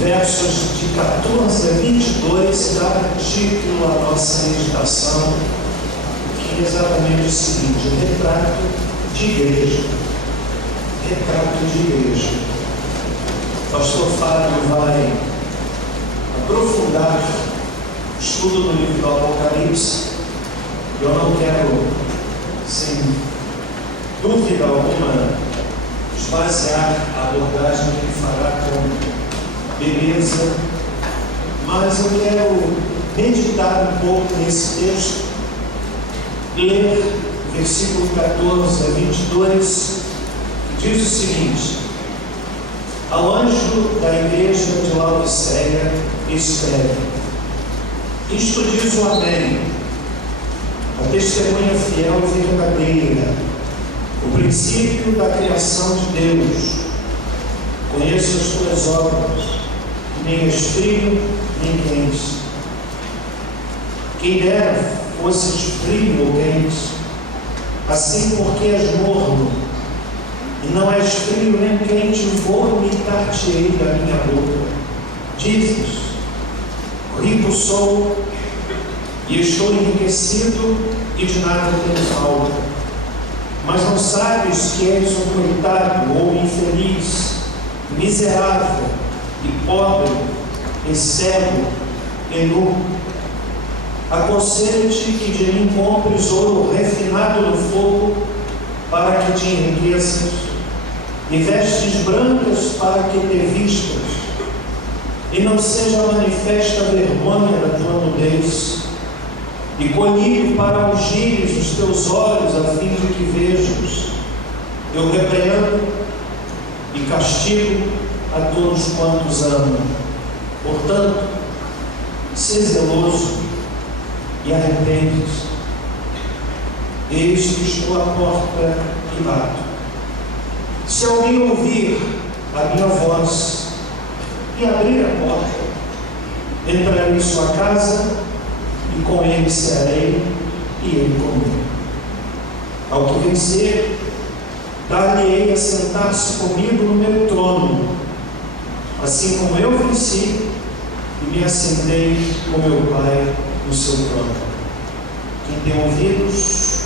versos de 14 a 22, dá título à nossa meditação, que é exatamente o seguinte: retrato de igreja. Retrato de igreja. O pastor Fábio vai aprofundar o estudo do livro do Apocalipse. Eu não quero, sem dúvida alguma, esvaziar a abordagem que ele fará com beleza, mas eu quero meditar um pouco nesse texto, ler versículo 14 a 22, que diz o seguinte: ao anjo da igreja de Laodiceia escreve: isto diz o Amém, a testemunha fiel e verdadeira, o princípio da criação de Deus. Conheço as tuas obras, que nem és frio nem quente. Quem dera fosses frio ou quente, assim porque és morno, e não és frio nem quente, vomitar-te-ei da minha boca. Dizes: rico sou, e estou enriquecido, e de nada tenho falta. Mas não sabes que és um coitado ou infeliz, miserável e pobre, e cego e nu. Aconselho-te que de mim compres ouro refinado no fogo, para que te enriqueças, e vestes brancas para que te vistas, e não seja manifesta a vergonha da tua nudez, e colírio para ungires os teus olhos, a fim de que vejas. Eu repreendo e castigo a todos quantos amo. Portanto, sê zeloso e arrepende-te. Eis que estou à porta e bato. Se alguém ouvir a minha voz e abrir a porta, entrarei em sua casa, e com ele cearei, e ele comigo. Ao que vencer, dar-lhe-ei a sentar-se comigo no meu trono, assim como eu venci e me assentei com meu Pai no seu trono. Quem tem ouvidos,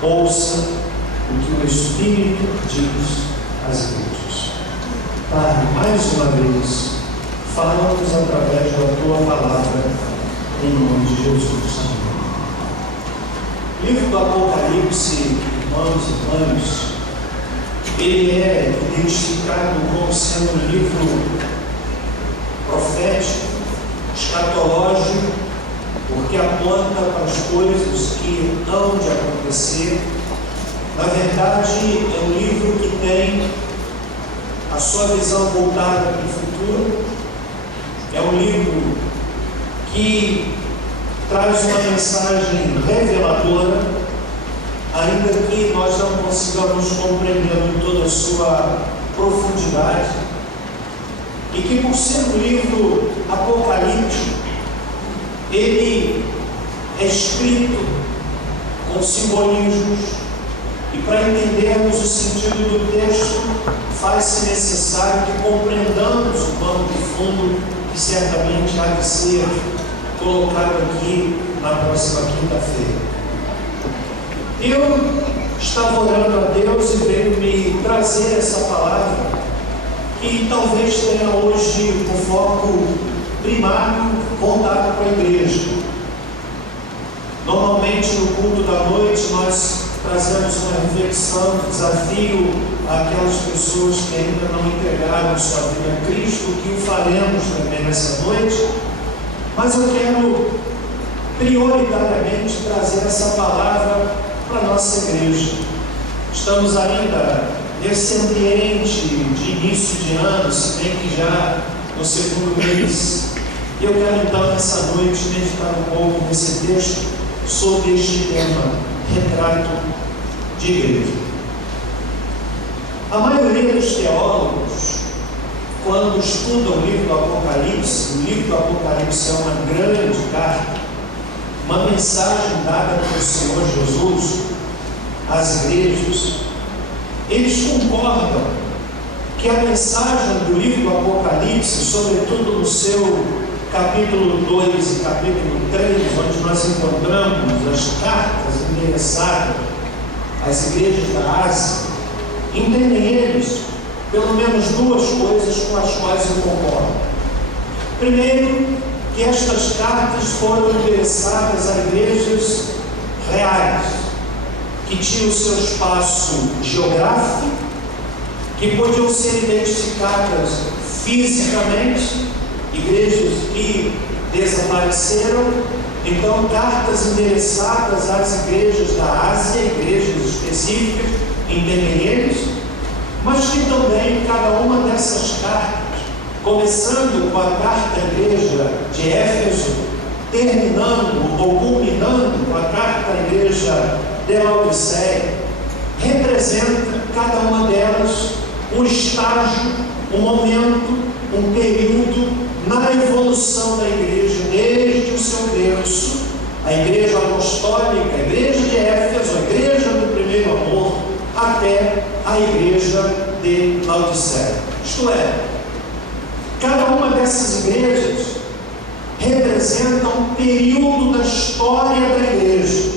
ouça o que o Espírito diz às igrejas. Pai, mais uma vez, fala-nos através da tua palavra, em nome de Jesus. O livro do Apocalipse, irmãos e irmãs, ele é identificado como sendo um livro profético, escatológico, porque aponta para as coisas que hão de acontecer. Na verdade, é um livro que tem a sua visão voltada para o futuro. É um livro que traz uma mensagem reveladora, ainda que nós não consigamos compreender em toda a sua profundidade, e que, por ser um livro apocalíptico, ele é escrito com simbolismos, e para entendermos o sentido do texto, faz-se necessário que compreendamos o pano de fundo que certamente há de ser colocado aqui na próxima quinta-feira. Eu estava orando a Deus e veio me trazer essa palavra, que talvez tenha hoje o foco primário voltado para a igreja. Normalmente no culto da noite nós trazemos uma reflexão, desafio àquelas pessoas que ainda não entregaram sua vida a Cristo, que o faremos também nessa noite. Mas eu quero prioritariamente trazer essa palavra para a nossa igreja. Estamos ainda nesse ambiente de início de ano, se bem que já no segundo mês. E eu quero então nessa noite meditar um pouco nesse texto sobre este tema, retrato de igreja. A maioria dos teólogos, quando estudam o livro do Apocalipse é uma grande carta, uma mensagem dada pelo Senhor Jesus às igrejas. Eles concordam que a mensagem do livro do Apocalipse, sobretudo no seu capítulo 2 e capítulo 3, onde nós encontramos as cartas endereçadas às igrejas da Ásia, entendem eles pelo menos duas coisas com as quais eu concordo. Primeiro, que estas cartas foram endereçadas a igrejas reais, que tinham o seu espaço geográfico, que podiam ser identificadas fisicamente, igrejas que desapareceram. Então, cartas endereçadas às igrejas da Ásia, igrejas específicas, entendem eles, mas que também cada uma dessas cartas, começando com a carta à igreja de Éfeso, terminando ou culminando com a carta à igreja de Laodiceia, representa cada uma delas um estágio, um momento, um período na evolução da igreja, desde o seu berço, a igreja apostólica, a igreja de Éfeso, a igreja do primeiro amor, até a igreja de Laodiceia. Isto é, cada uma dessas igrejas representa um período da história da igreja,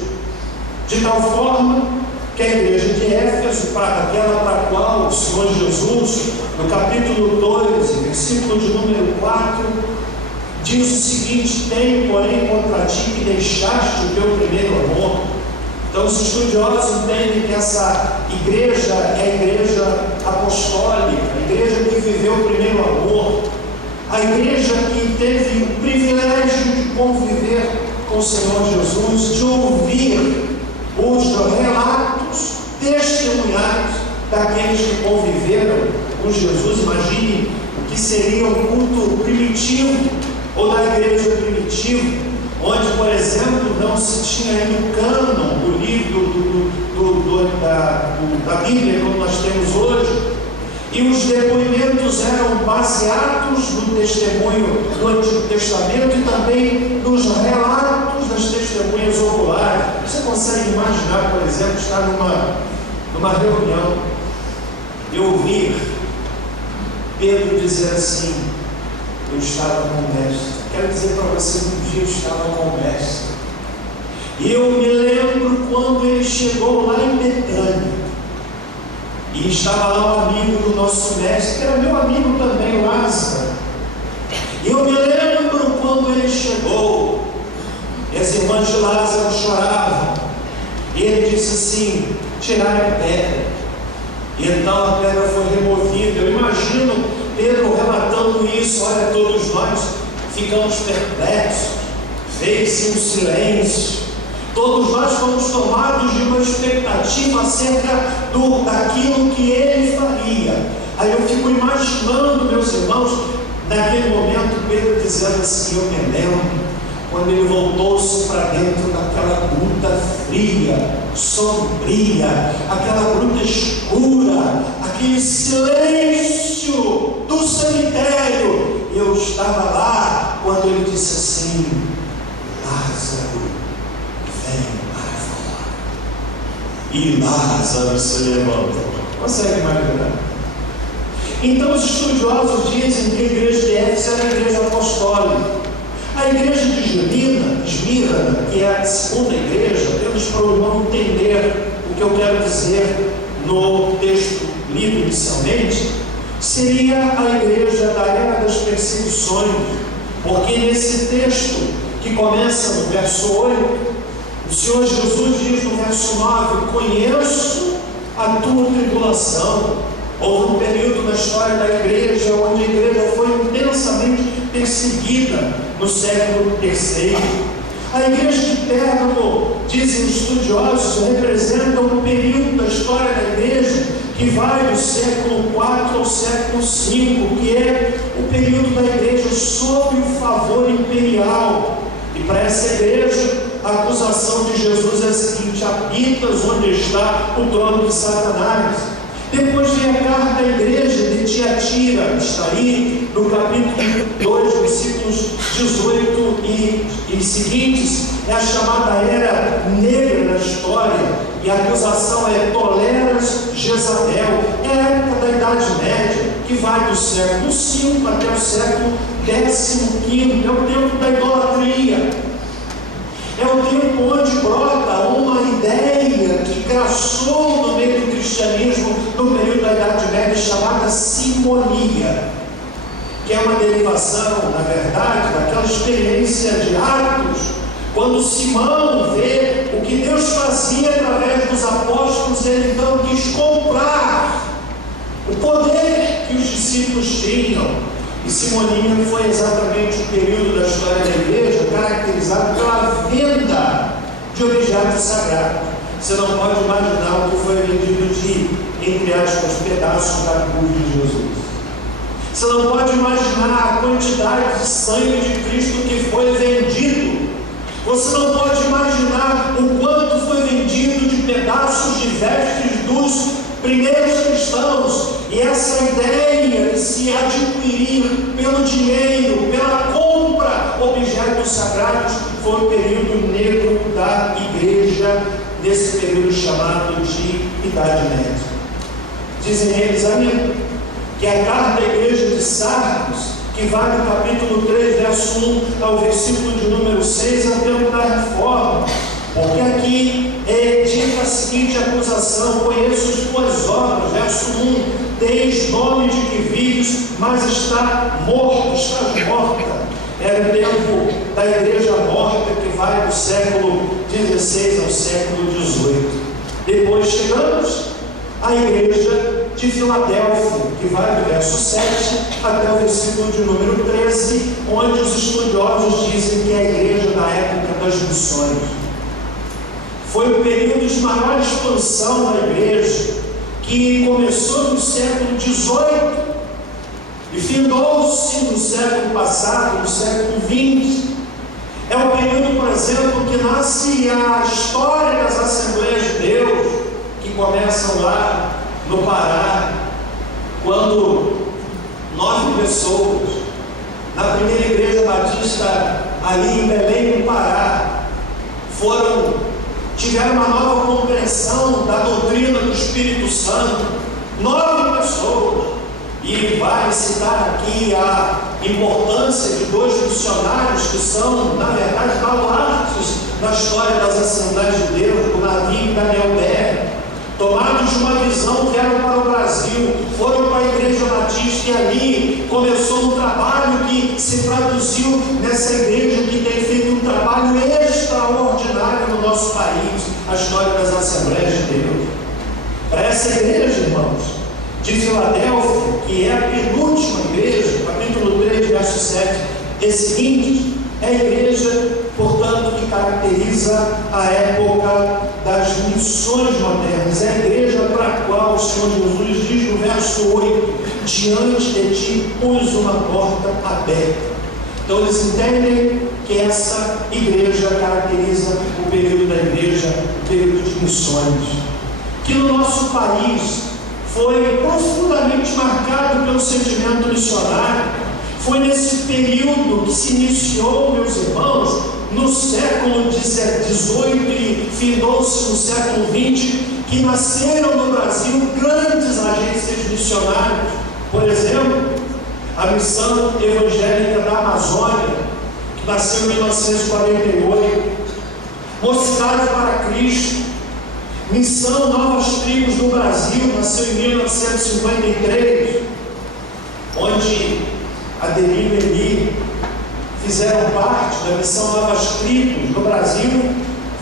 de tal forma que a igreja de Éfeso, aquela para a qual o Senhor Jesus, no capítulo 2, versículo de número 4, diz o seguinte: tenho, porém, contra ti que deixaste o teu primeiro amor. Então, os estudiosos entendem que essa igreja é a igreja apostólica, a igreja que viveu o primeiro amor, a igreja que teve o privilégio de conviver com o Senhor Jesus, de ouvir os relatos testemunhais daqueles que conviveram com Jesus. Imagine o que seria um culto primitivo, ou da igreja primitiva, onde, por exemplo, não se tinha ainda o cânon do livro da Bíblia, como nós temos hoje, e os depoimentos eram baseados no testemunho do Antigo Testamento e também nos relatos das testemunhas oculares. Você consegue imaginar, por exemplo, estar numa reunião e ouvir Pedro dizer assim: eu estava com o mestre. Quero dizer para você que um dia eu estava com o mestre, e eu me lembro quando ele chegou lá em Betânia, e estava lá um amigo do nosso mestre, que era meu amigo também, Lázaro. E eu me lembro quando ele chegou, e as irmãs de Lázaro choravam, e ele disse assim: tirai a pedra. E então a pedra foi removida. Eu imagino Pedro relatando isso. Olha, todos nós ficamos perplexos, fez-se um silêncio. Todos nós fomos tomados de uma expectativa acerca daquilo que ele faria. Aí eu fico imaginando, meus irmãos, naquele momento, Pedro dizendo assim: eu me lembro quando ele voltou-se para dentro daquela gruta fria, sombria, aquela gruta escura, aquele silêncio do cemitério. Eu estava lá quando ele disse assim: Lázaro, vem para fora. E Lázaro se levantou. Consegue imaginar? Então os estudiosos dizem que a igreja de Éfeso era a igreja apostólica. A igreja de Esmirna, que é a segunda igreja, temos para o irmão entender o que eu quero dizer no texto lido inicialmente, seria a igreja da era das perseguições, porque nesse texto, que começa no verso 8, o Senhor Jesus diz no verso 9: conheço a tua tribulação. Houve um período na história da igreja onde a igreja foi intensamente perseguida no século III. A igreja de Pérgamo, dizem os estudiosos, representa um período da história da igreja que vai do século IV ao século V, que é o período da igreja sob o favor imperial. E para essa igreja, a acusação de Jesus é a seguinte: habitas onde está o trono de Satanás. Depois vem a carta à igreja de Tiatira, está aí no capítulo 2, versículos 18 e seguintes. É a chamada era negra na história e a acusação é: toleras Jezabel. É a época da Idade Média, que vai do século V até o século XV, é o tempo da idolatria, é o tempo onde brota uma ideia que graçou no meio do cristianismo no período da Idade Média, chamada simonia, que é uma derivação, na verdade, daquela experiência de Atos, quando Simão vê o que Deus fazia através dos apóstolos. Ele então quis comprar o poder que os discípulos tinham. E simonia foi exatamente o período da história da igreja caracterizado pela venda de objetos sagrados. Você não pode imaginar o que foi vendido de, entre aspas, pedaços da cruz de Jesus. Você não pode imaginar a quantidade de sangue de Cristo que foi vendido. Você não pode imaginar o quanto foi vendido de pedaços de vestes dos primeiros cristãos. E essa ideia de se adquirir pelo dinheiro, pela compra, objetos sagrados, foi o período negro da igreja, nesse período chamado de Idade Média. Dizem eles, amigo, que a carta da igreja de Sardes, que vai do capítulo 3, verso 1 ao versículo de número 6, é o tempo da reforma, porque aqui é dita a seguinte acusação: conheço as tuas obras, verso 1, tens nome de que vives, mas está morto, estás morta. Era o tempo da igreja morta, que vai do século 16 ao século 18. Depois chegamos à igreja de Filadélfia, que vai do verso 7 até o versículo de número 13, onde os estudiosos dizem que é a igreja da época das missões. Foi o período de maior expansão da igreja, que começou no século XVIII e findou-se no século passado, no século XX. É o período, por exemplo, que nasce a história das Assembleias de Deus, que começam lá no Pará, quando 9 pessoas, na primeira igreja batista ali em Belém, no Pará, tiveram uma nova compreensão da doutrina do Espírito Santo. 9 pessoas. E vai citar aqui a importância de 2 missionários que são, na verdade, baluartes da história das Assembleias de Deus, o Davi e Daniel Berg. Tomados de uma visão, vieram para o Brasil, foram para a Igreja Batista, e ali começou um trabalho que se traduziu nessa igreja, que tem feito um trabalho extraordinário no nosso país, a história das Assembleias de Deus. Para essa igreja, irmãos, de Filadélfia, que é a penúltima igreja, capítulo 3, verso 7 e seguintes, é a igreja, portanto, que caracteriza a época das missões modernas. É a igreja para a qual o Senhor Jesus diz no verso 8: diante de ti pus uma porta aberta. Então eles entendem que essa igreja caracteriza o período da igreja, o período de missões, que no nosso país foi profundamente marcado pelo sentimento missionário. Foi nesse período que se iniciou, meus irmãos, no século XVIII e findou-se no século XX, que nasceram no Brasil grandes agências missionárias. Por exemplo, a Missão Evangélica da Amazônia, que nasceu em 1948, Mocidade para Cristo, Missão Novas Tribos do Brasil, nasceu em 1953, onde Adelino e Eli fizeram parte da Missão Novas Tribos no Brasil,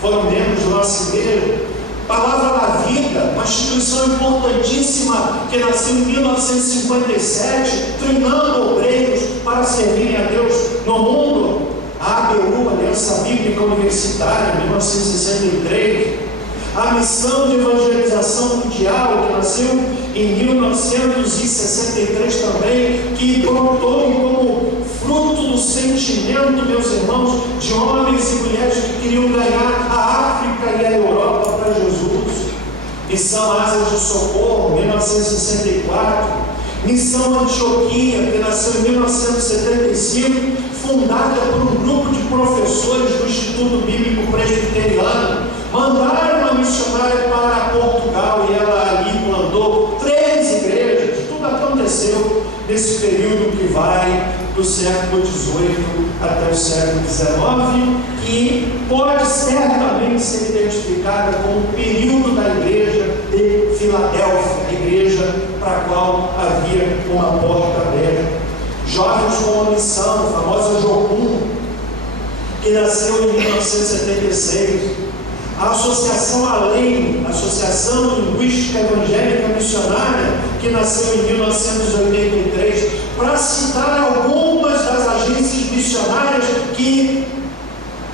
foram membros da nossa igreja. Palavra da Vida, uma instituição importantíssima que nasceu em 1957, treinando obreiros para servirem a Deus no mundo. A ABU, Aliança Bíblica Universitária, em 1963. A Missão de Evangelização Mundial, que nasceu em 1963 também, que brotou como fruto do sentimento, meus irmãos, de homens e mulheres que queriam ganhar a África e a Europa para Jesus. Missão Asas de Socorro, 1964. Missão Antioquia, que nasceu em 1975, fundada por um grupo de professores do Instituto Bíblico Presbiteriano, Mandaram uma missionária para Portugal e ela ali plantou 3 igrejas. Tudo aconteceu nesse período que vai do século XVIII até o século XIX, que pode certamente ser identificada como o período da igreja de Filadélfia, a igreja para a qual havia uma porta aberta. Jovens com uma missão, a famosa Jocum, que nasceu em 1976. A Associação Além, Associação Linguística Evangélica Missionária, que nasceu em 1983, para citar algumas das agências missionárias que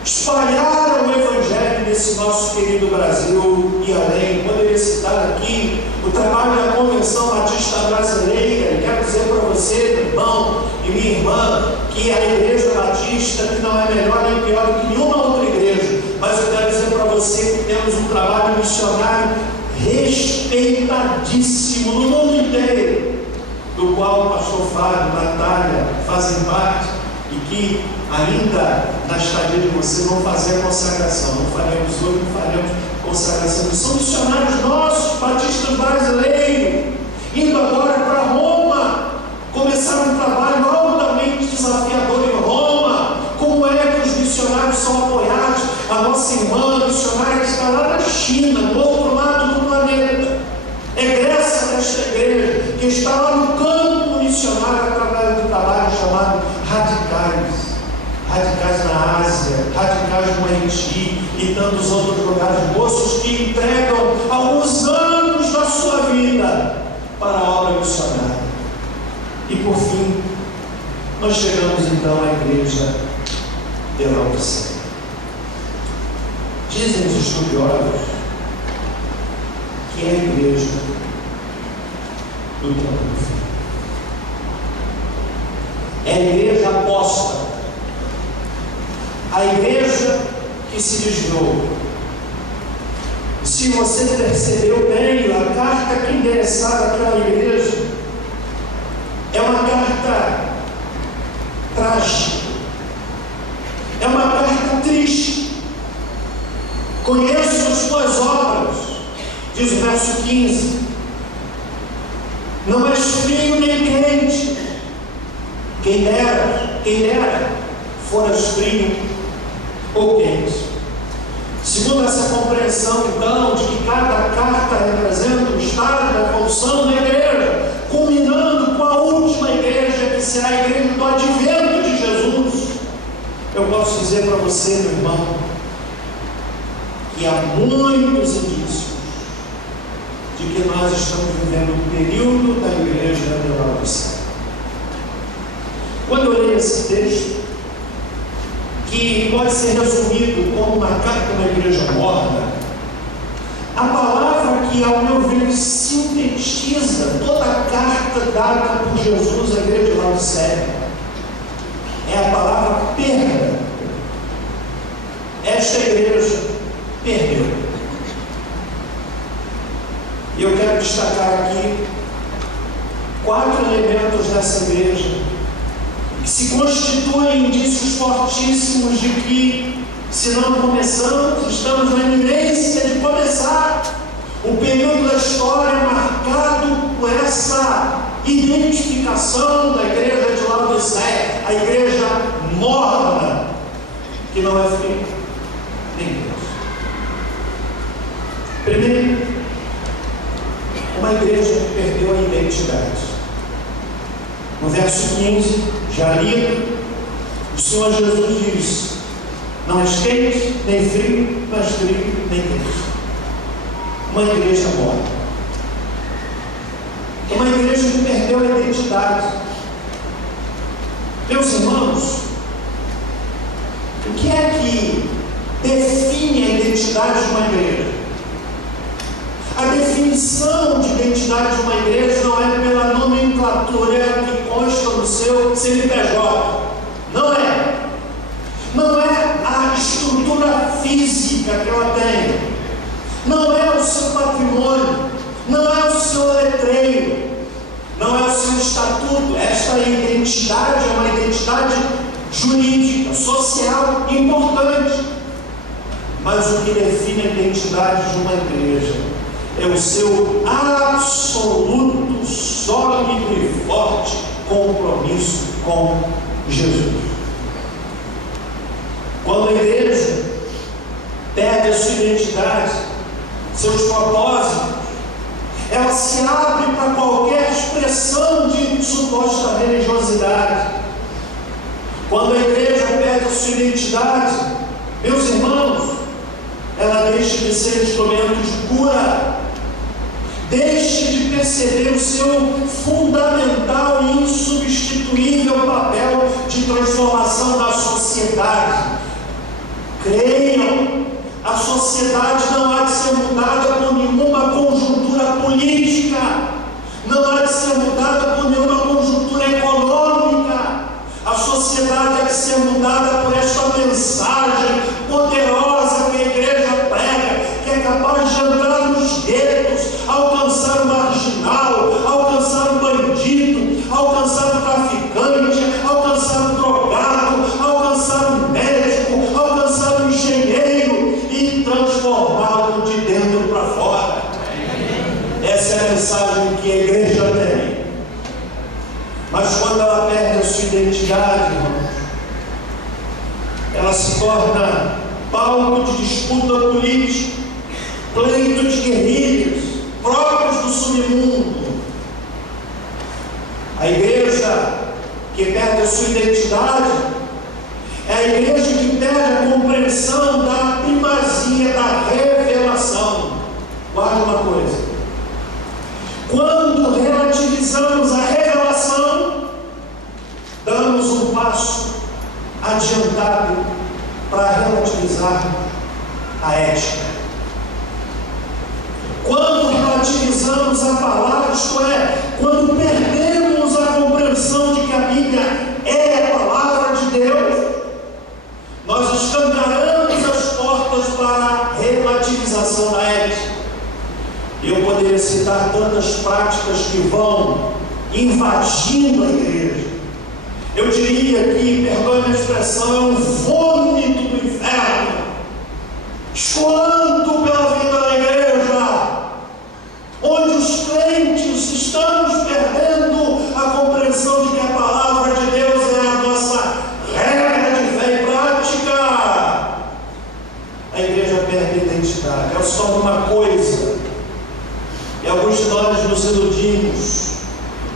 espalharam o Evangelho nesse nosso querido Brasil e além. Poderia citar aqui o trabalho da Convenção Batista Brasileira. Quero dizer para você, meu irmão e minha irmã, que a Igreja Batista, que não é melhor nem pior do que nenhuma outra igreja, mas eu quero dizer para você que temos um trabalho missionário respeitadíssimo no mundo inteiro, do qual o pastor Fábio, Natália fazem parte, e que ainda na estadia de você vão fazer a consagração. Não faremos hoje, não faremos consagração. São missionários nossos, batistas brasileiros, indo agora para Roma, começaram um trabalho altamente desafiador em Roma. Como é que os missionários são apoiados? A nossa irmã missionária que está lá na China, do outro lado do planeta, egressa desta igreja, que está lá no campo missionário através do trabalho chamado Radicais. Radicais na Ásia, radicais no Haiti e tantos outros lugares, moços que entregam alguns anos da sua vida para a obra missionária. E por fim, nós chegamos então à igreja de Laodiceia. Dizem os estudiosos que é a igreja do tempo do fim. É a igreja apóstata, a igreja que se desviou. Se você percebeu bem, a carta que é endereçada àquela igreja é uma carta trágica, é uma carta triste. Conheço as tuas obras, diz o verso 15, não és frio nem quente. Quem dera foras frio ou quente. Segundo essa compreensão, então, de que cada carta representa um estado da evolução da igreja, culminando com a última igreja, que será a igreja do advento de Jesus, eu posso dizer para você, meu irmão, que há muitos indícios de que nós estamos vivendo um período da igreja de Laodiceia. Quando eu leio esse texto, que pode ser resumido como uma carta da igreja morna, a palavra que, ao meu ver, sintetiza toda a carta dada por Jesus à igreja de Laodiceia é a palavra perda. Esta igreja perdeu. E eu quero destacar aqui 4 elementos dessa igreja que se constituem indícios fortíssimos de que, se não começamos, estamos na iminência de começar um período da história marcado por essa identificação da igreja de Laodiceia, a igreja morna, que não é fria nem quente. Primeiro, uma igreja que perdeu a identidade. No verso 15, já lido, o Senhor Jesus diz: não és quente, nem frio, não és frio, nem quente. Uma igreja morta. Uma igreja que perdeu a identidade. Meus irmãos, o que é que define a identidade de uma igreja? A definição de identidade de uma igreja não é pela nomenclatura que consta no seu CNPJ. Não é. Não é a estrutura física que ela tem. Não é o seu patrimônio. Não é o seu letreiro. Não é o seu estatuto. Esta identidade é uma identidade jurídica, social importante. mas o que define a identidade de uma igreja é o seu absoluto, sólido e forte compromisso com Jesus. Quando a igreja perde a sua identidade, seus propósitos, ela se abre para qualquer expressão de suposta religiosidade. Quando a igreja perde a sua identidade, meus irmãos, ela deixa de ser instrumento de cura, deixe de perceber o seu fundamental e insubstituível papel de transformação da sociedade. Creiam, a sociedade não há de ser mudada por nenhuma conjuntura política, não há de ser mudada por nenhuma conjuntura econômica. A sociedade há de ser mudada por esta mensagem poderosa que a igreja prega, que é capaz de entrar nos guetos, alcançar o marginal, alcançar o bandido, alcançar o traficante, alcançar o drogado, alcançar o médico, alcançar o engenheiro e transformá-lo de dentro para fora. Essa é a mensagem que a igreja tem. Mas quando ela perde a sua identidade, irmãos, ela se torna palco de disputa política, pleito de guerrilhas, próprios do submundo. A igreja que perde a sua identidade é a igreja que perde a compreensão da primazia da revelação. Guarda uma coisa: quando relativizamos a revelação, damos um passo adiantado para relativizar a ética. Quando relativizamos a palavra, isto é, quando perdemos a compreensão de que a Bíblia é a palavra de Deus, nós escancaramos as portas para a relativização da ética. Eu poderia citar tantas práticas que vão invadindo a igreja. Eu diria que, perdoe a expressão, é um vômito do inferno, escoando pela vida da igreja, onde os crentes estamos perdendo a compreensão de que a palavra de Deus é a nossa regra de fé e prática. A igreja perde a identidade, ela se torna uma coisa, e alguns de nós nos iludimos,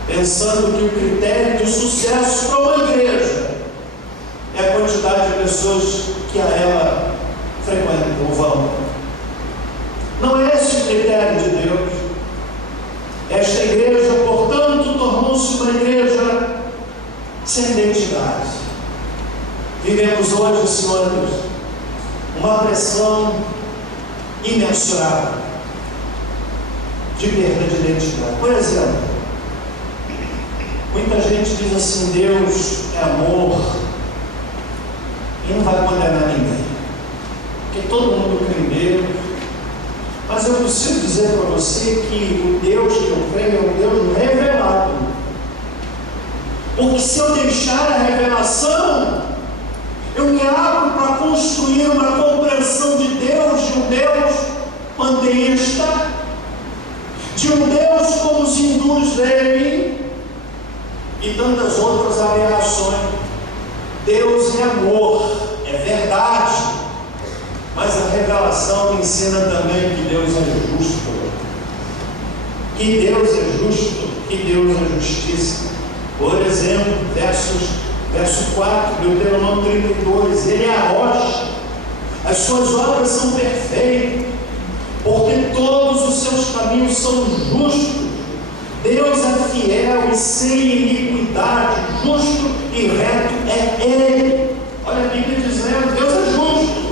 pensando que o critério de sucesso para uma igreja é a quantidade de pessoas que a ela frequentam ou vão. Não é esse o critério de Deus. Esta igreja, portanto, tornou-se uma igreja sem identidade. Vivemos hoje, senhores, uma pressão imensurável de perda de identidade. Por exemplo, muita gente diz assim: Deus é amor e não vai condenar ninguém, porque todo mundo crê em Deus. Mas eu preciso dizer para você que o Deus que eu creio é um Deus revelado, porque se eu deixar a revelação, eu me abro para construir uma compreensão de Deus, de um Deus panteísta, de um Deus como os hindus veem, e tantas outras aberrações. Deus é amor, é verdade, mas a revelação ensina também que Deus é justo, que Deus é justo, que Deus é justiça. Por exemplo, verso 4, Deuteronômio 32, Ele é a rocha, as suas obras são perfeitas, porque todos os seus caminhos são justos. Deus é fiel e sem iniquidade, justo e reto é Ele. Olha a Bíblia dizendo: Deus é justo.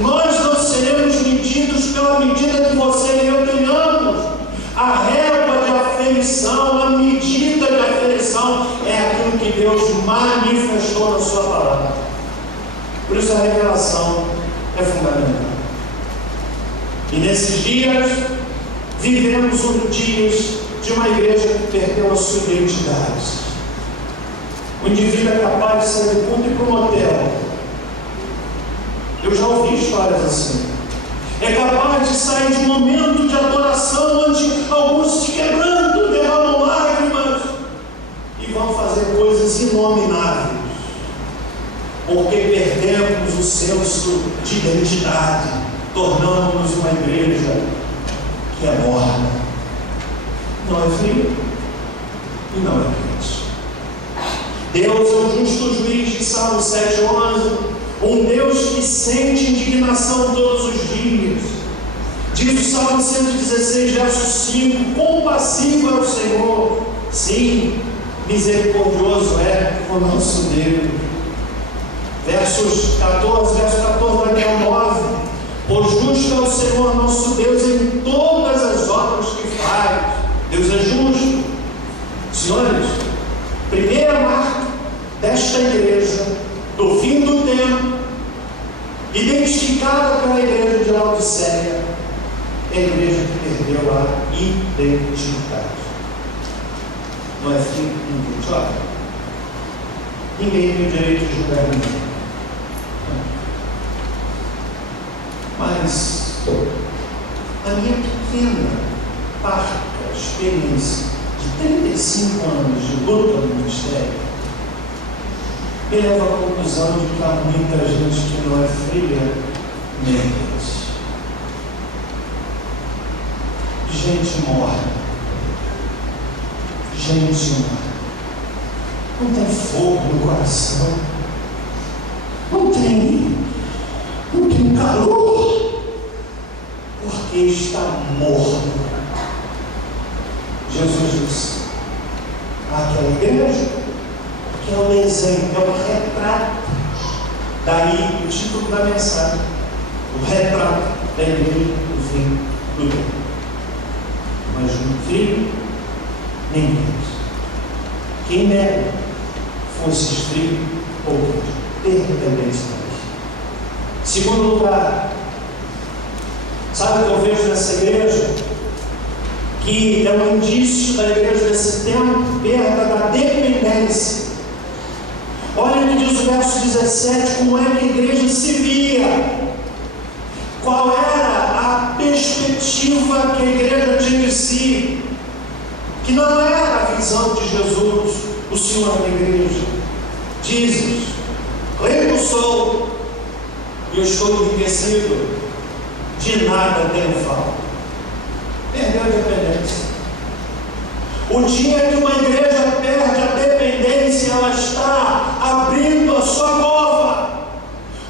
Nós não seremos medidos pela medida que você e eu tenhamos. A régua de aferição, a medida de aferição é aquilo que Deus manifestou na sua palavra. Por isso a revelação é fundamental. E nesses dias vivemos dias de uma igreja que perdeu a sua identidade. O indivíduo é capaz de sair do culto e ir para um hotel. Eu Eu já ouvi histórias assim. É capaz de sair de um momento de adoração onde alguns se quebrando, derramam lágrimas e vão fazer coisas inomináveis, porque perdemos o senso de identidade, tornamos-nos uma igreja que é morna, não é fria e não é quente. Deus é o justo juiz de Salmo 7:11, um Deus que sente indignação todos os dias. Diz o Salmo 116, verso 5, compassivo é o Senhor, sim, misericordioso é o nosso Deus. Verso 14 até o 9, pois justo é o Senhor nosso Deus em todas as obras que faz. Deus é justo. Senhores, primeira marca desta igreja, do fim do tempo, identificada pela igreja de Laodiceia, é a igreja que perdeu a identidade. Não é fim em 20 horas? Ninguém tem o direito de julgar ninguém. Mas a minha pequena, parca experiência de 35 anos de luta no ministério me leva à conclusão de que há muita gente que não é fria nem quente. Gente morta. Gente morta. Não tem fogo no coração. Não tem calor. Porque está morto. Jesus disse: aquela igreja, que é o desenho, é o retrato. Daí o título da mensagem: o retrato da igreja do fim do tempo. Mas no frio, nem quente. Quem nega fosse frio ou quente, dependente daqui. Segundo lugar, sabe o que eu vejo nessa igreja? Que é um indício da igreja desse tempo, perda da dependência. Olha o que diz o verso 17, como é que a igreja se via, qual era a perspectiva que a igreja tinha de si, que não era a visão de Jesus, o Senhor da igreja. Dizes: rico sou, e eu estou enriquecido, de nada tenho falta. Perdeu a dependência. O dia que uma igreja perde a dependência, ela está abrindo a sua cova.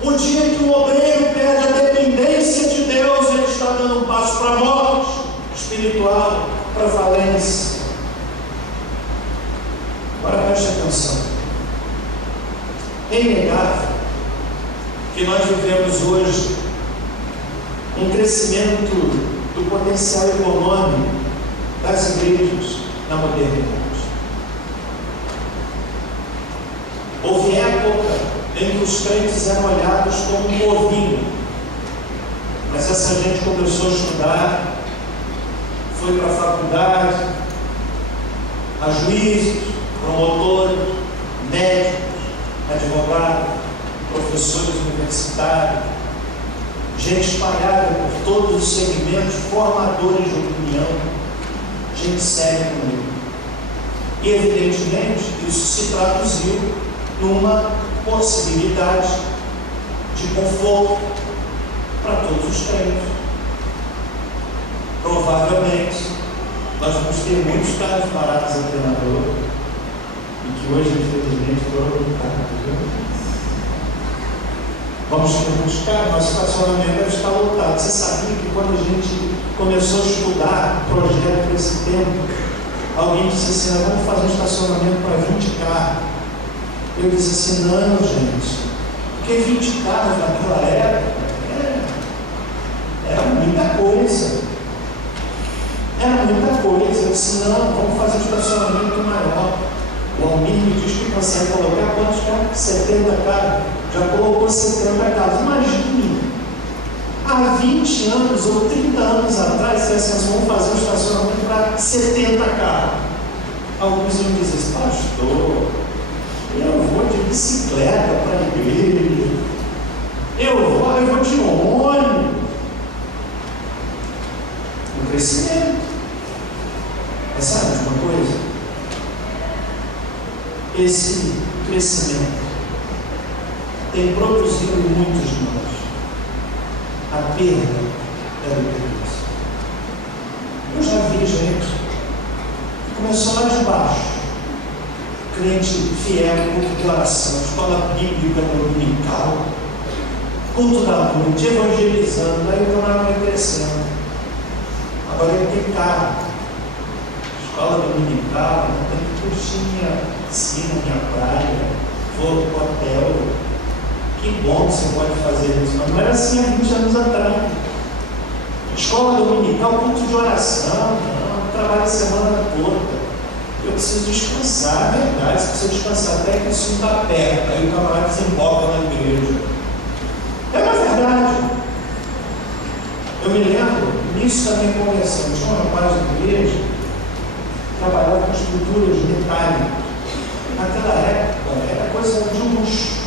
O dia que um obreiro perde a dependência de Deus, ele está dando um passo para a morte espiritual, para a falência. Agora preste atenção. É inegável que nós vivemos hoje um crescimento do potencial econômico das igrejas na modernidade. Houve época em que os crentes eram olhados como um povinho, mas essa gente começou a estudar, foi para a faculdade, a juízes, promotores, médicos, advogados, professores universitários, gente espalhada por todos os segmentos, formadores de opinião, gente séria comigo. E evidentemente isso se traduziu numa possibilidade de conforto para todos os crentes. Provavelmente nós vamos ter muitos carros baratos a treinador, e que hoje infelizmente todo mundo está. Vamos buscar, nosso estacionamento deve estar lotado. Você sabia que quando a gente começou a estudar o projeto para esse tempo, alguém disse assim: vamos fazer um estacionamento para 20 carros. Eu disse assim: não, gente, porque 20 carros naquela época era muita coisa. Era muita coisa. Eu disse: não, vamos fazer um estacionamento maior. O Almir me diz que consegue colocar quantos carros? 70 carros. Já colocou 70 carros. Imagine, há 20 anos ou 30 anos atrás, se assim, vamos fazer um estacionamento para 70 carros. Alguns iam dizer: pastor, eu vou de bicicleta para a igreja. Eu vou de ônibus. Um crescimento. Mas sabe de uma coisa? Esse crescimento tem produzido em muitos de nós a perda da dependência. Eu já vi gente que começou lá de baixo, crente fiel, culto de oração, escola bíblica dominical, culto da noite, evangelizando, aí o camarada vai crescendo. Agora ele tem carro, escola dominical, tem que curtir minha piscina, minha praia, vou pro hotel. Que bom que você pode fazer isso, mas não era assim há 20 anos atrás. Escola dominical, culto de oração, não, trabalho a semana toda. Eu preciso descansar, é verdade, você precisa descansar até que isso não está perto, aí o camarada desemboca na igreja. É uma verdade. Eu me lembro, nisso da minha conversão, tinha um rapaz da igreja que trabalhava com estruturas metálicas. Naquela época era coisa de um luxo.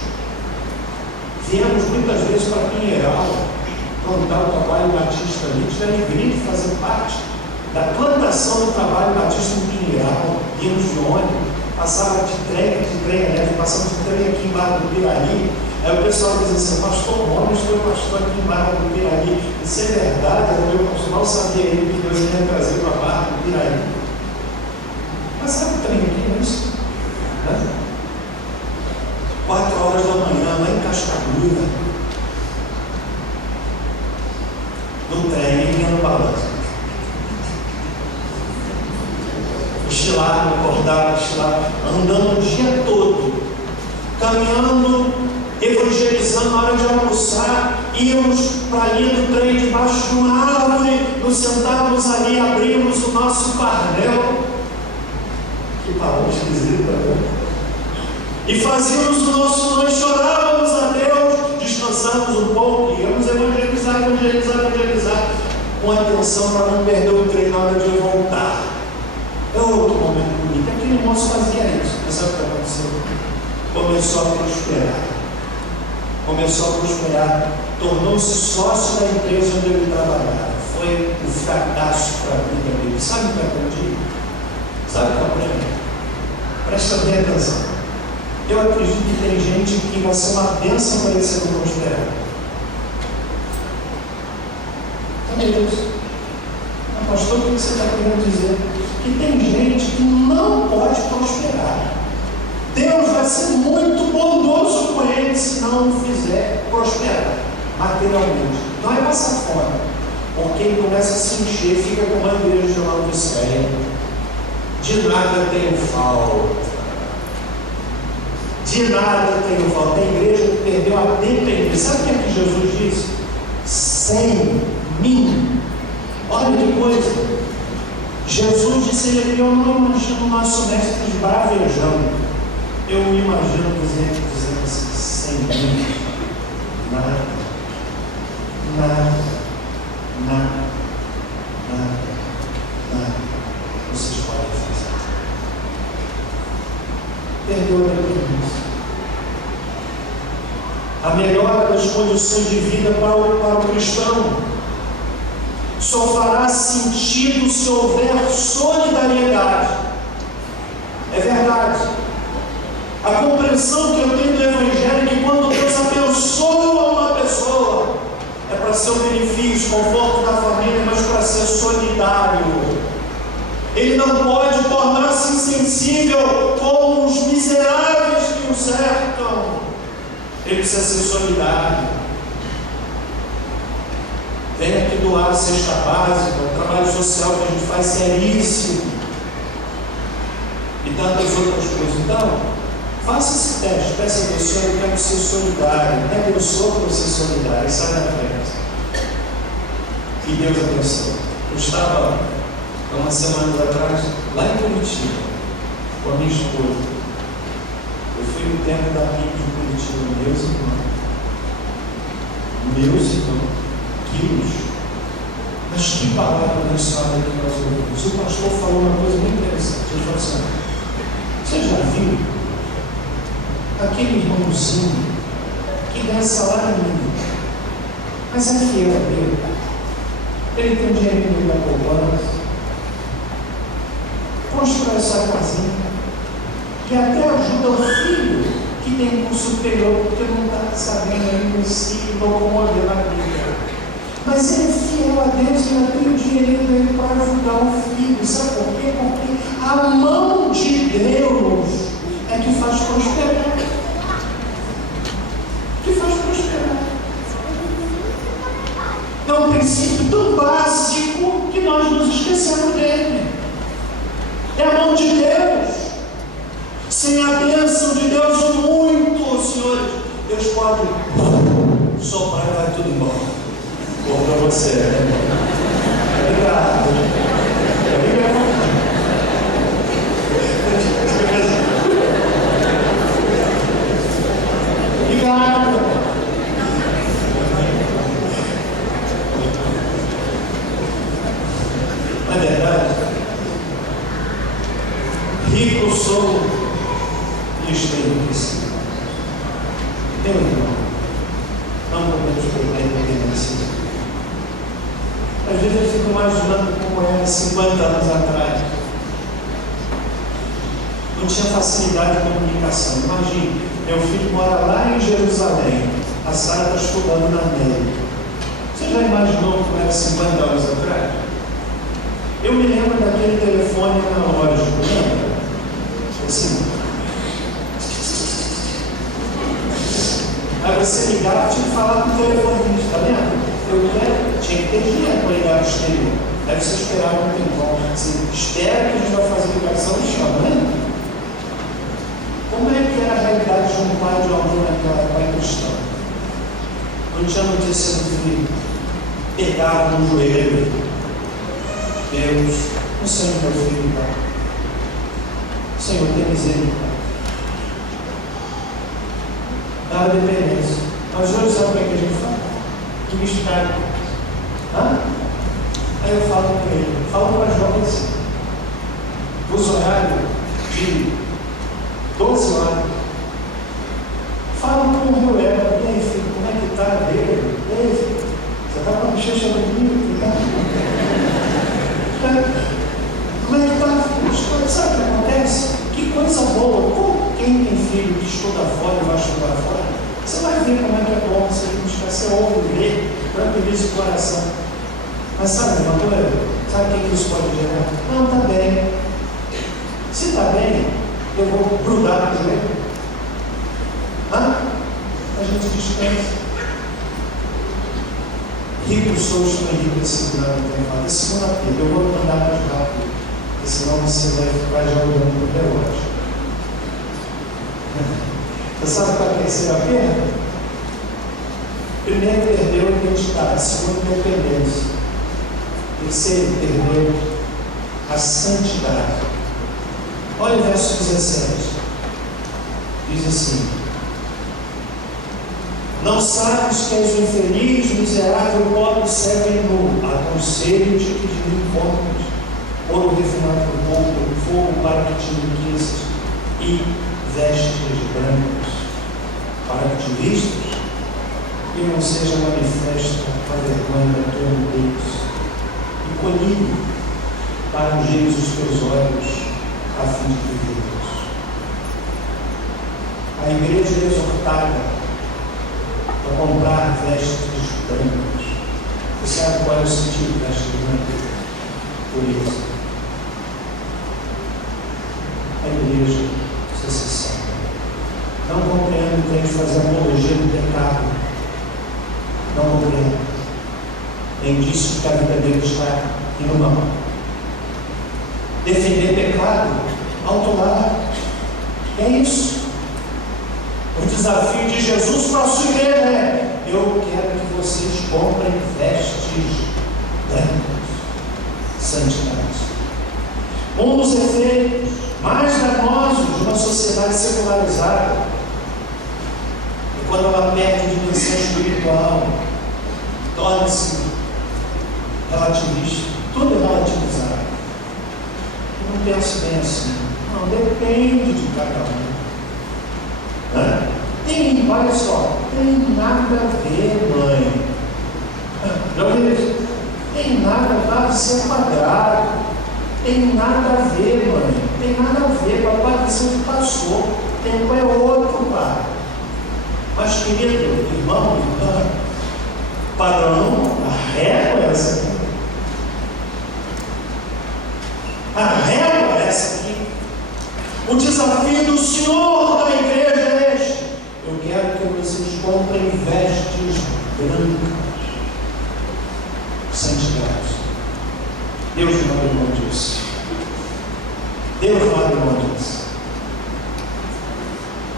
Viemos muitas vezes para Pinheiral, plantar o trabalho batista ali, tive a alegria de fazer parte da plantação do trabalho batista em Pinheiral. Íamos de ônibus, passava de trem, passamos de trem aqui em Barra do Piraí. Aí o pessoal dizia assim: pastor Gomes foi pastor aqui em Barra do Piraí. Isso é verdade, era meu pastor, mal sabia ele que Deus ia trazer para Barra do Piraí. Passava o trem aqui, não é isso? 4 horas da manhã, lá em Cascadura, no trem, ele ia no balanço. Estilado, acordado, estilado, andando o dia todo, caminhando, evangelizando. Na hora de almoçar, íamos para a linha do trem debaixo de uma árvore, nos sentávamos ali, abrimos o nosso farnel. Que palavra esquisita, né? E fazíamos o nosso lanche, chorávamos a Deus, descansávamos um pouco, íamos evangelizar, com atenção para não perder o trem na hora de voltar. É outro momento bonito. Aquele moço fazia isso. Mas sabe o que aconteceu? Começou a prosperar, tornou-se sócio da empresa onde ele trabalhava. Foi um fracasso para a vida dele. Sabe o que aprendi? Sabe o que aprendi? Presta bem atenção. Eu acredito que tem gente que vai ser uma bênção para ele ser um prosperado. Cadê Deus? Pastor, o que você está querendo dizer? Que tem gente que não pode prosperar. Deus vai ser muito bondoso com ele se não o fizer prosperar materialmente. Não é passar fome, porque ele começa a se encher, fica como a igreja de Laodiceia. De nada tenho falta. De nada tenho falta. A igreja que perdeu a dependência. Sabe o que é que Jesus disse? Sem mim. Olha que coisa. Jesus disse: eu não imagino o nosso mestre esbravejando. Eu me imagino dizendo assim: sem mim, nada, vocês podem fazer. Perdeu a dependência. A melhora das condições de vida para o cristão só fará sentido se houver solidariedade. É verdade. A compreensão que eu tenho do Evangelho é que quando Deus abençoa uma pessoa, é para seu benefício, conforto da família, mas para ser solidário. Ele não pode tornar-se insensível como os miseráveis que o cercam. Ele precisa ser solidário. Vem aqui doar a cesta básica, o trabalho social que a gente faz seríssimo. E tantas outras coisas. Então, faça esse teste, peça a Deus: Senhor, eu quero ser solidário. Me abençoa para ser solidário. E sai da frente. E Deus abençoe. Eu estava, há umas semanas atrás, lá em Curitiba, com a minha esposa. Eu fui no tempo da PIB de Curitiba, meus irmãos, quilos. Mas que palavra abençoada que nós ouvimos. O pastor falou uma coisa muito interessante. Ele falou assim: você já viu aquele irmãozinho que ganha salário mínimo, mas é fiel a Deus. Ele tem dinheiro da poupança, constrói essa casinha, e até ajuda o filho que tem um curso superior, porque não está sabendo ainda se locomover na vida. Mas ele é fiel a Deus e ainda tem o dinheiro dele para ajudar o filho. Sabe por quê? Porque a mão de Deus é que faz prosperar. Que faz prosperar. É um princípio tão básico que nós nos esquecemos dele. É a mão de Deus. Sem a bênção de Deus, muito, senhores, Deus pode soprar e vai tudo embora. Bom para você, né? Obrigado. Obrigado. Na verdade, rico sou e estou enriquecido. Meu irmão, não podemos perder a independência. Às vezes eu fico imaginando como era 50 anos atrás. Não tinha facilidade de comunicação. Imagine, meu filho mora lá em Jerusalém, a Sara está estudando na América. Você já imaginou como era 50 anos atrás? Eu me lembro daquele telefone analógico, lembra? Assim. Aí você ligava, tinha que falar com o telefone, está vendo? Tinha que ter dinheiro para ligar no exterior. Aí você esperava um tempão. Você espera que a gente vai fazer ligação e chama, né? Como é que era a realidade de um pai de uma mãe naquela época cristã? Não tinha notícia do filho. Pegava no joelho. Deus, o Senhor meu filho, Pai. O Senhor tem misericórdia. Dá a dependência. Mas hoje sabe o que a gente fala? Que mistério. Aí eu falo com ele, falo para jovens, uso horário de 12 horas. Falo com o meu ego, e aí filho, como é que está dele? E aí filho, você está com a bochecha do milho? Como é que está? Sabe o que acontece? Que coisa boa. Como quem tem filho que estuda fora e vai estudar fora, você vai ver como é que é bom você buscar, você ouve, ver, tranquiliza o coração. Mas sabe, irmão, sabe o que isso pode gerar? Não, está bem. Se está bem, eu vou grudar no joelho. A gente descansa. Rico sou, estou enriquecido na minha segunda-feira, eu vou andar mais rápido, porque senão você vai ficar já olhando para o relógio. Você sabe qual é a terceira perda? Primeiro, perdeu a identidade. Segundo, independência. Terceiro, perdeu a santidade. Olha o verso 17. Diz assim: não sabes que és infeliz, miserável, pobre, cego e nu. Aconselho-te que de mim comes ouro refinado por fogo para que te enriqueças e vestes brancas, para que te vistas e não seja manifesta a vergonha da tua nudez, e colhido para ungires os teus olhos a fim de viveres. A igreja é exortada a comprar vestes brancas. Você sabe qual é o sentido de vestes brancas? Pureza. A igreja, você sabe, não compreendo que tem que fazer apologia do pecado. Não compreendo. Nem disso que a vida dele está indo mal. Defender pecado, autolar. É isso. O desafio de Jesus para a sua igreja é: eu quero que vocês comprem vestes brancas. Santidade. Um dos efeitos mais danosos de uma sociedade secularizada é quando ela perde a dimensão espiritual, torna-se relativista, tudo é relativizado. Eu não penso bem assim. Não, depende de cada um. Olha só, tem nada a ver, mãe. Não tem nada, tá? Você é quadrado. Tem nada a ver, mãe. Tem nada a ver. Papai sempre passou. O tempo é outro, pai. Mas, querido, irmão, irmã, padrão, a régua é essa aqui. A régua é essa aqui. O desafio do Senhor da igreja é este. Eu quero que vocês comprem vestes brancas, santificadas. Deus não abre mão disso. Deus não abre mão disso.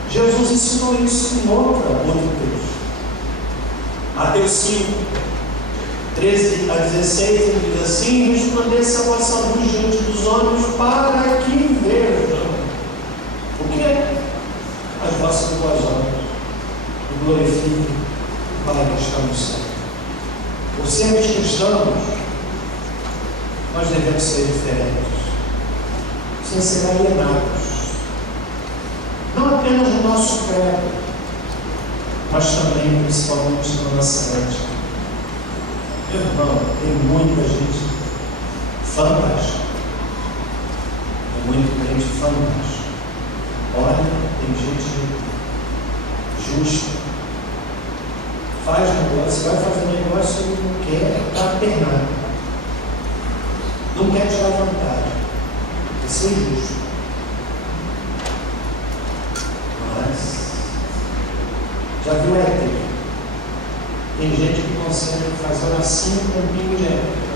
Jesus ensinou isso em outro texto. Mateus 5, 13 a 16, ele diz assim: resplandeça a vossa luz diante dos homens para que vejam o que? As vossas boas obras e glorifiquem o Pai que está no céu. Por sermos cristãos, nós devemos ser diferentes, sem ser alienados, não apenas no nosso credo, mas também, principalmente, na nossa ética. Meu irmão, tem muita gente fantástica, tem muita gente fantástica. Olha, tem gente justa, faz negócio, vai fazer negócio e não quer apernar, não quer tirar vantagem, quer ser justo. Mas já viu ET? Tem gente que consegue fazer assim com um pingo de época.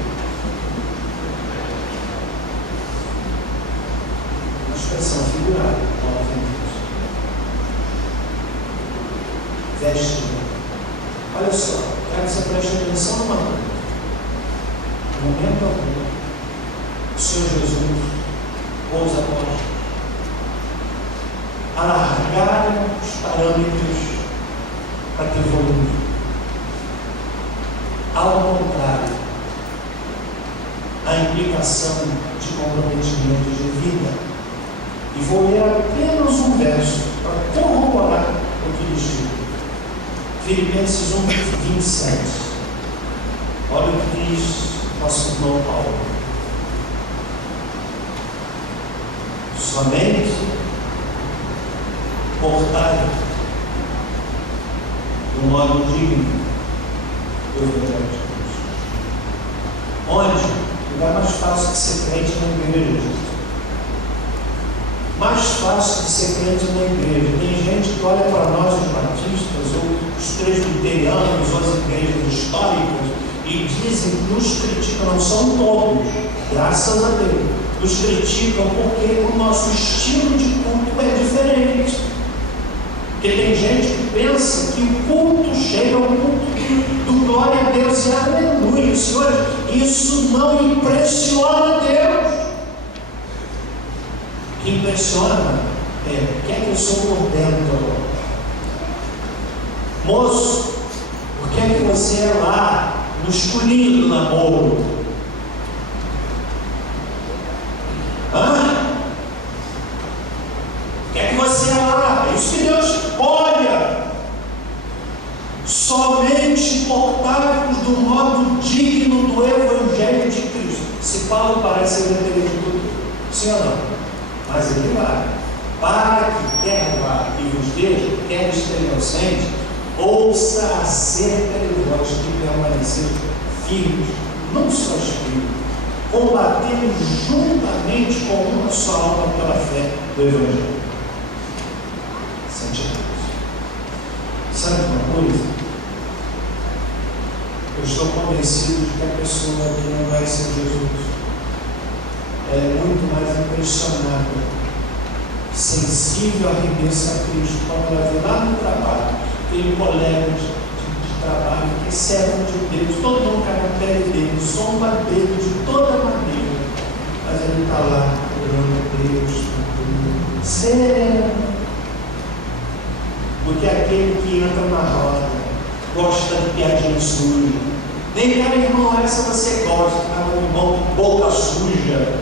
Uma expressão figurada, novamente. Veste. Olha só, quero que você preste atenção numa coisa. No momento algum, o Senhor Jesus ou os apóstolos alargaram os parâmetros para ter volume. Ao contrário, a implicação de comprometimento de vida. E vou ler apenas um verso para corroborar o que lhes digo. Filipenses 1, 27. Olha o que diz nosso irmão Paulo. Somente portai do modo digno do Evangelho de Deus. Onde? O lugar mais fácil de ser crente na igreja. Mais fácil de ser crente na igreja. Tem gente que olha para nós, os batistas, ou os presbiterianos, ou as igrejas históricas, e dizem, nos criticam, não são todos, graças a Deus, nos criticam porque o nosso estilo de culto é diferente. Porque tem gente que pensa que o culto chega ao culto do glória a Deus e aleluia, Senhor, isso não impressiona Deus. O que impressiona é o que é que eu sou por dentro. Moço, por que é que você é lá no escurinho do namoro? Hã? Por que é que você é lá? É isso que Deus olha. Somente portai-vos do modo digno do Evangelho de Cristo. Se Paulo parece ele ter tudo, sim ou não? Mas ele vai. Para que quer vá e vos veja, quer esteja inocente, ouça acerca de vós que permanecer firmes, não só espírito, combatendo juntamente com uma só alma pela fé do Evangelho. Santidade. Sabe uma coisa? Eu estou convencido de que a pessoa que não vai ser Jesus, ela é muito mais impressionada, sensível à remessa a Cristo, quando ela vê lá no trabalho, aquele colega de trabalho, que é servo de Deus, todo mundo cai na pele dele, zomba dele de toda maneira, mas ele está lá orando a Deus, sereno. Porque aquele que entra na roda gosta de piadinha suja. Nem cara, irmão, essa você gosta, cara, irmão, boca suja.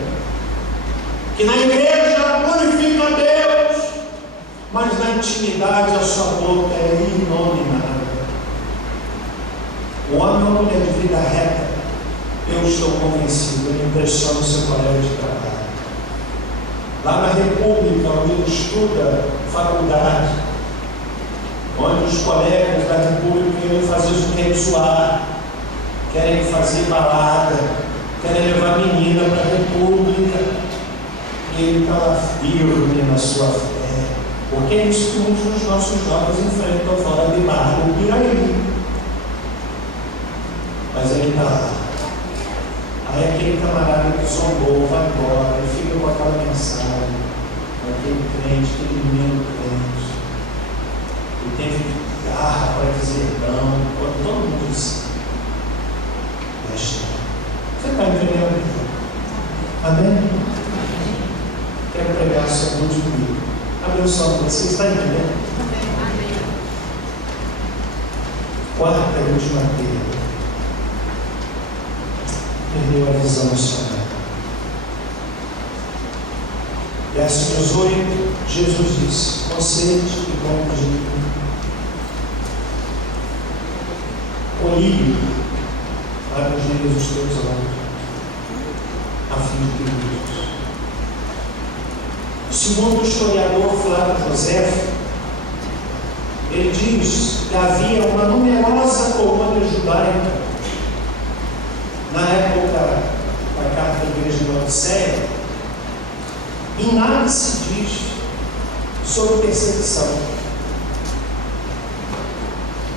Que na igreja glorifica a Deus, mas na intimidade a sua boca é inominável. O homem ou a mulher de vida reta, eu estou convencido, ele impressiona o seu colega de trabalho. Lá na República, onde ele estuda faculdade, onde os colegas da República querem fazer o que? Zoar, querem fazer balada, querem levar menina para a República, e ele está lá firme na sua fé, porque é isso que muitos dos nossos jovens enfrentam fora de mar, o Piraí. Mas ele está lá. Aí aquele camarada que zombou vai embora e fica com aquela mensagem, aquele crente, aquele menino crente, e teve garra para dizer não, quando todo mundo disse, deixa. Você está entendendo? Amém? Quero pregar sobre o último. Abre o som, você está entendendo? Amém. Quarta e última perda. Perdeu a visão missionária. Verso 18, Jesus disse: Conceite e bom de colírio para os dias dos teus olhos, a fim de que vivas. Segundo o historiador Flávio José, ele diz que havia uma numerosa colônia judaica na época da carta da igreja de Laodiceia, e nada se diz sobre perseguição.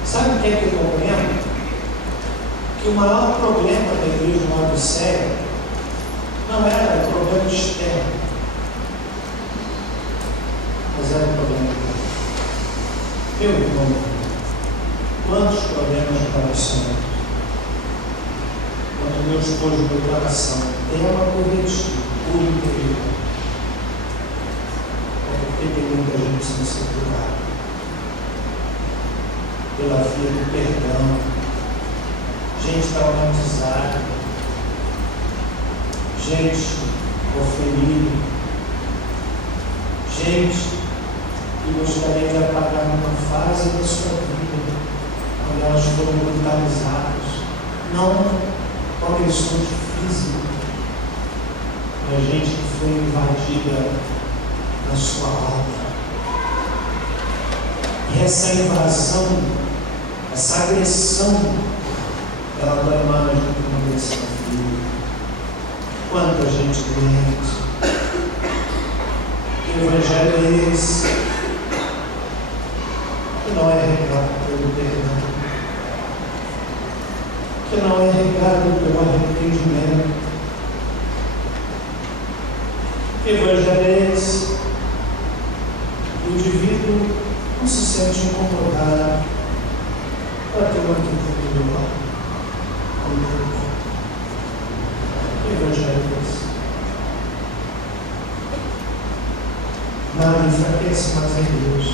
Sabe o que é que eu compreendo? Que o maior problema da igreja de Laodiceia não era o problema externo, mas era o problema interno. Meu irmão, quantos problemas de relacionamento? Quando Deus pôs no meu coração tema corretivo, por interior, é porque tem muita gente sendo separada pela via do perdão, gente traumatizada, gente oferida, gente que gostaria de apagar uma fase da sua vida, onde elas foram brutalizadas, não com questões físicas, mas gente que foi invadida na sua alma. E essa invasão, essa agressão, ela dói mais do que uma agressão física. Quanta gente doente. Que evangelho é esse? Que não é regado pelo perdão, que não é regado pelo arrependimento. Que evangelho é esse? O indivíduo não se sente incomodado para ter uma vida individual com Deus. Que evangelho é esse? Nada enfraquece mais em Deus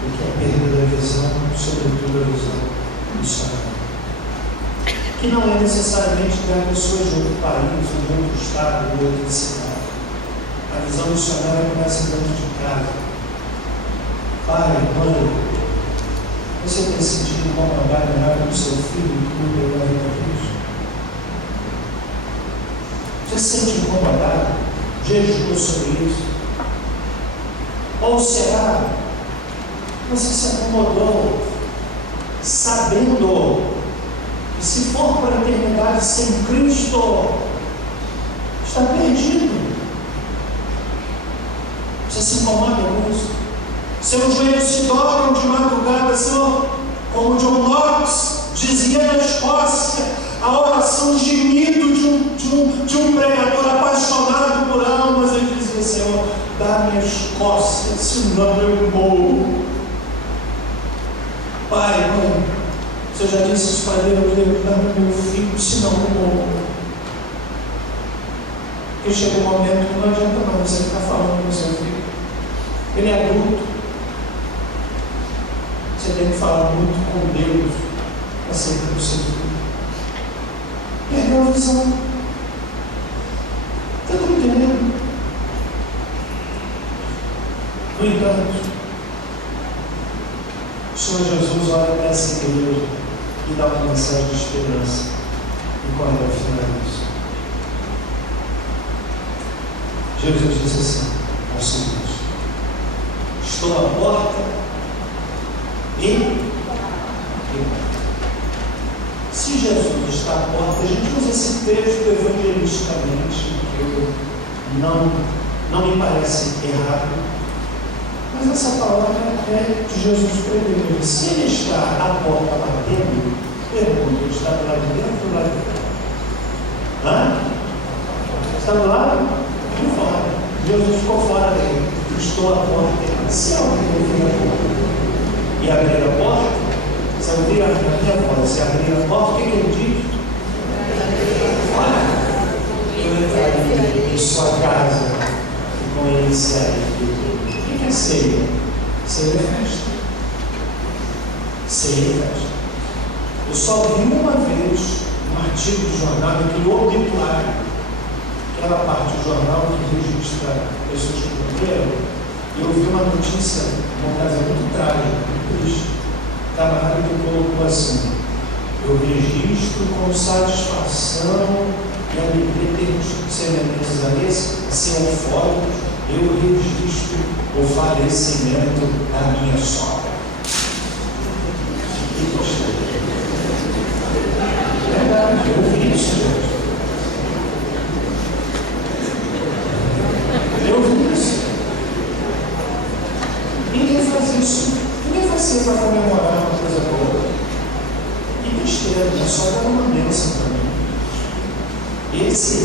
do que a perda da visão, sobretudo a visão missionária. Que não é necessariamente para pessoas de outro país, de outro estado, de outra cidade. A visão missionária começa dentro de casa. Pai, mãe, você tem sentido incomodado em nada do seu filho que não deu a vida a Cristo? Você se sente incomodado? Jejua sobre isso? Ou será que você se acomodou sabendo que se for para a eternidade sem Cristo, está perdido? Você se incomoda com isso? Seus joelhos se dobram de madrugada, Senhor, como John Knox dizia na Escócia, a oração gemido de um pregador apaixonado por almas. Ele dizia: Senhor, dá-me a Escócia, senão eu morro. Pai, mãe, você já disse isso para Deus: dá-me meu filho, senão eu morro. Porque chega um momento que não adianta mais você ficar falando com o seu filho. Ele é adulto. Você tem que falar muito com Deus acerca do seu filho. Perdeu a visão. Está tudo entendendo? No entanto, o Senhor Jesus olha para essa igreja e dá uma mensagem de esperança. E qual é o final disso? Jesus disse assim, ao seguinte: estou à porta e se Jesus está à porta, a gente usa esse texto evangelisticamente, que não me parece errado, mas essa palavra é de Jesus escreveu. Se ele está à porta batendo, pergunta, ele está do lado de dentro ou do lado de fora? Hã? Está do lado de fora. Jesus ficou fora dele. Estou à porta. Se alguém ouvir a porta e abrir a porta, se ouvir a minha voz, se abrir a porta, o que ele diz? Olha, eu entrarei em sua casa e com ele serei. O que é ceia? Ceia é festa. Ceia é festa. Eu só vi uma vez um artigo de jornal, aquele obituário, aquela parte do jornal que registra pessoas que morreram, e eu vi uma notícia, uma coisa muito trágica, muito triste. O camarada que colocou assim: eu registro com satisfação e alegria termos semelhantes a esse, assim eufóricos, eu registro o falecimento da minha sogra. É verdade, eu vi isso, gente. Eu vi isso. Ninguém faz isso. Ninguém faz isso para comemorar uma coisa boa. Que besteira, minha sogra é uma bênção para mim. Esse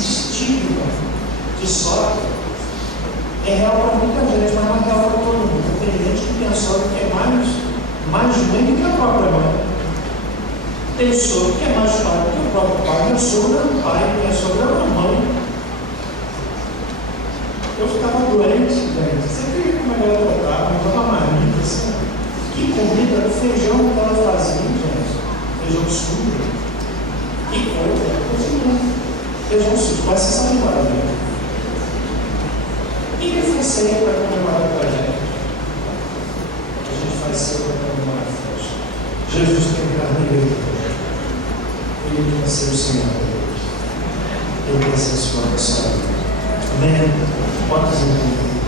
estigma de sogra é real para muita gente, mas não é real para todo mundo. Tem gente que tem a sogra que é mais mãe do que a própria mãe. Tem sogro que é mais pai do que o próprio pai. Meu sogro era um pai, minha sogra era uma mãe. Eu ficava doente, gente. Você vê como ela tratava, me dava marmita, assim. Que comida, o feijão que ela fazia, gente. Feijão sujo. Que coisa, feijão sujo, vai ser salivado, né? Ninguém faz ceia para comemorar com a gente. A gente faz ceia para comemorar a festa. Jesus tem carne e leite. Ele quer ser o Senhor da Deus. Ele quer ser a sua pessoa. Amém? Pode dizer.